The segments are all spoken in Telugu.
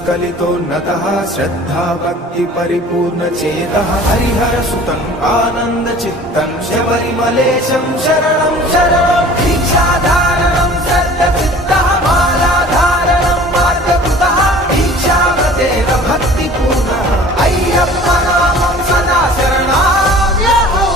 कलितोन्नतः श्रद्धा भक्ति परिपूर्ण चेतः हरिहर सुतं आनंद चित्तं शबरिमलेशं शरणं शरणं दीक्षाधारणं सर्वविद्तः मालाधारणं मार्गकृतः दीक्षाव्रतेन भक्तिपूर्णः अय्यप्प नामं सदा शरणाम्यहो।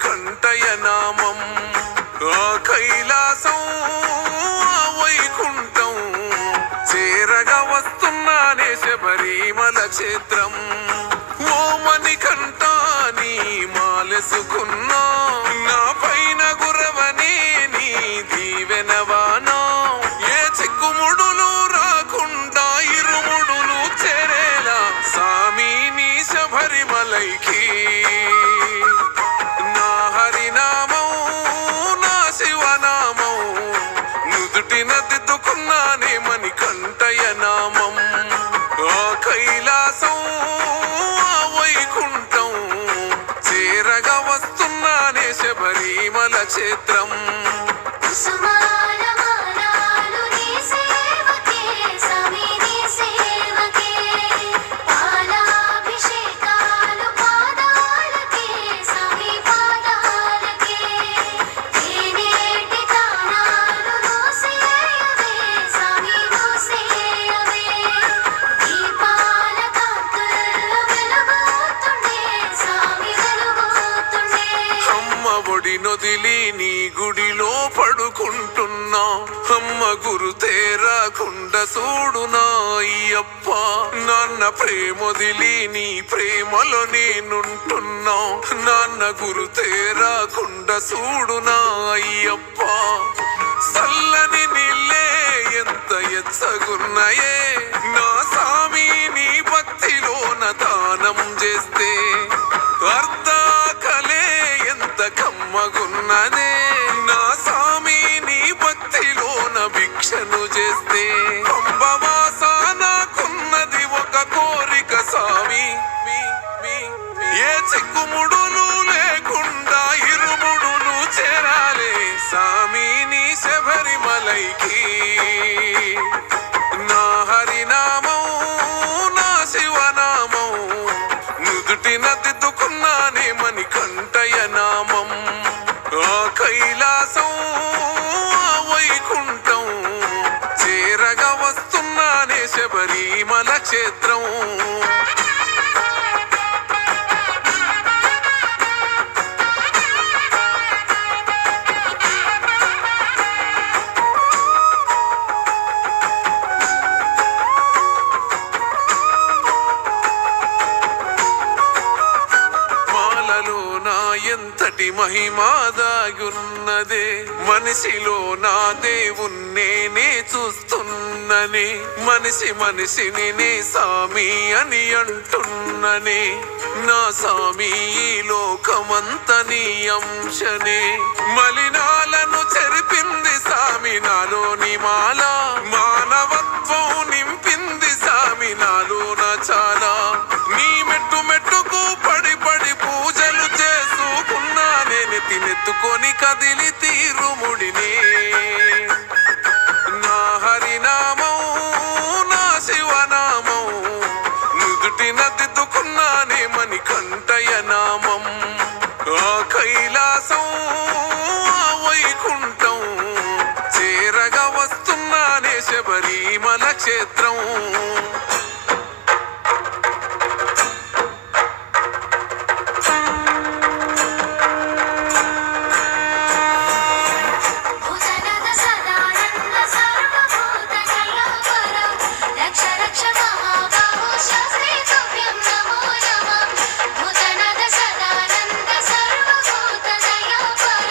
కంటయనామం కైలాసం వైకుంఠం చేరగా వస్తున్నానే శబరిమల క్షేత్రం ఓమని కంటాని మాలెసుకున్నా నా పైన గురవని నీ దీవెనవానా ఏ చిక్కుముడులు రాకుండా ఇరుముడులు చేరేలా సామి నీ శబరిమలైకి కైలాసం వైకుంఠం చేరగా వస్తున్నానే శబరిమల క్షేత్రం నొదిలి నీ గుడిలో పడుకుంటున్నా అమ్మ గురు తేరాకుండా చూడునా అయ్యప్ప నాన్న ప్రేమొదిలి నీ ప్రేమలో నేనుంటున్నా నాన్న గురు తేరాకుండా చూడునా అయ్యప్ప చల్లని నీళ్ళే ఎంత ఎచ్చగున్నాయే నా సామి నీ భక్తిలోన దానం చేస్తే కమ్మగున్నదే నా సామి నీ భక్తిలోన భిక్షను చేస్తే పంబవాస నాకున్నది ఒక కోరిక సామి ఏ చిక్కుముడులు లేకుండా ఇరుముడులు చేరాలే సామి నీ శబరిమలైకి నా హరినామం నా శివనామం నుదుటిన దిద్దుకున్నానే మని కంటయనామం కైలాసం వైకుంఠం చేరగా వస్తున్నానే శబరిమల క్షేత్రం ఎంతటి మహిమాదాగున్నదే మనిషిలో నా దేవుణ్ణే చూస్తున్ననే మనిషిని నే సామి అని అంటున్ననే నా సామి ఈ లోకమంత నీ అంశనే మలినాలను చెరిపింది సామి నాలోని మాల మానవత్వం నింపింది సామి నాలోన చాలా నీ మెట్టు మెట్టుకు పడి పడి పూజలు నెత్తుకొని కదిలి తీరుముడిని నా హరినామం నా శివనామం నుదుటిన దిద్దుకున్నానే మని కంటయనామం కైలాసం వైకుంఠం చేరగా వస్తున్నానే శబరిమల క్షేత్రం భూతనాథ సదానంద సర్వభూత దయాపర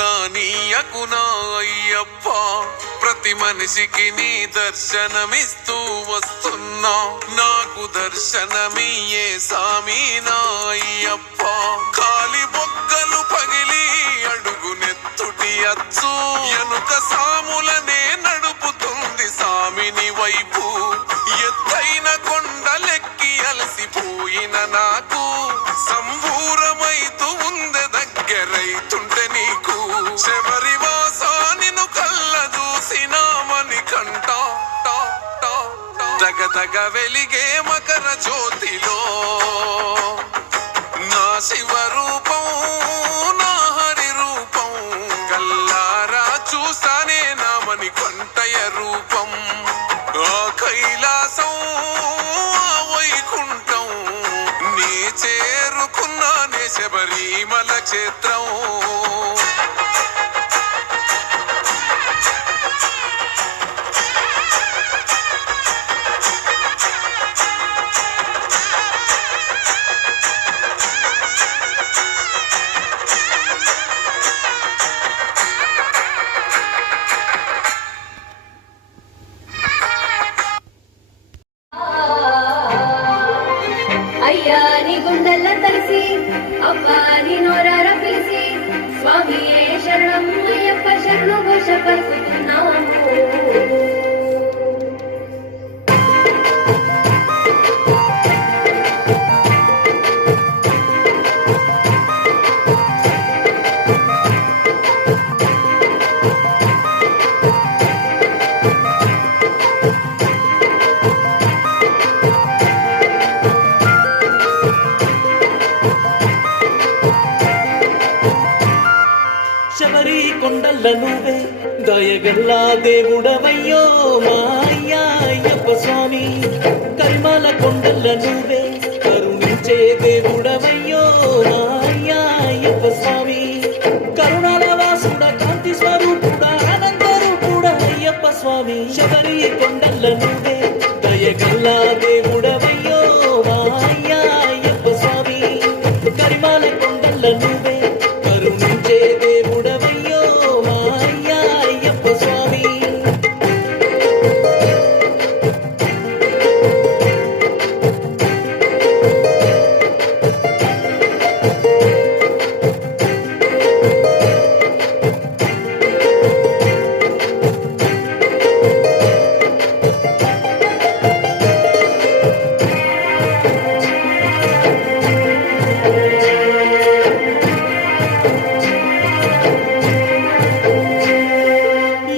రానీయకు నా అయ్యప్ప, ప్రతి మనిషికి నీ దర్శనమిస్తూ వస్తున్నా, నాకు దర్శనమియే సామి నా అయ్యప్ప. కాలి బొగ్గలు పగిలి అడుగు నెత్తుటి అచ్చు, ఎనుక సాములనే నడుపుతుంది సామిని వైపు. ఎత్తైన కొండలెక్కి అలసిపోయిన నాకు సంబూరమైతూ ఉందె దగ్గరైతుంటే నీకు. శబరి వాసానిను కళ్ళ చూసినామని కంట దగదగ వెలిగే మకర జ్యోతిలో నా శివ రూపం నా హరి రూపం, కల్లారా చూసానే నామని కొంటయ రూపం. ఆ కైలాసం ఆ వైకుంఠం నీ చేరుకున్నానే శబరిమల క్షేత్రం. అయ్యా నీ గుండెల్ల తలిసి అబ్బా నీ నోరార పిలిసి స్వామియే శరణం అయ్యప్ప శరణు ఘోష పలుకుతున్నాము. శబరి కొండల్ల నువ్వే దయగల్లా దేవుడవయ్యో మా అయ్యా అయ్యప్ప స్వామి. కరిమాల కొండల్ల నువ్వే కరుణించే దేవుడవయ్యో మా అయ్యా అయ్యప్ప స్వామి. కరుణాల వాసుడ కాంతి స్వరూపుడ ఆనంద రూపుడ అయ్యప్ప స్వామి. శబరి కొండల్ల నువ్వే దయగల్లా దేవుడవయ్యో మా అయ్యా అయ్యప్ప స్వామి. కరిమాల కొండల్ల నువ్వే కరుణించే దేవుడవయ్యో మా అయ్యా అయ్యప్ప స్వామి.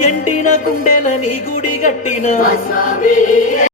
ఎండిన గుండెల నీ గుడి గట్టిన స్వామి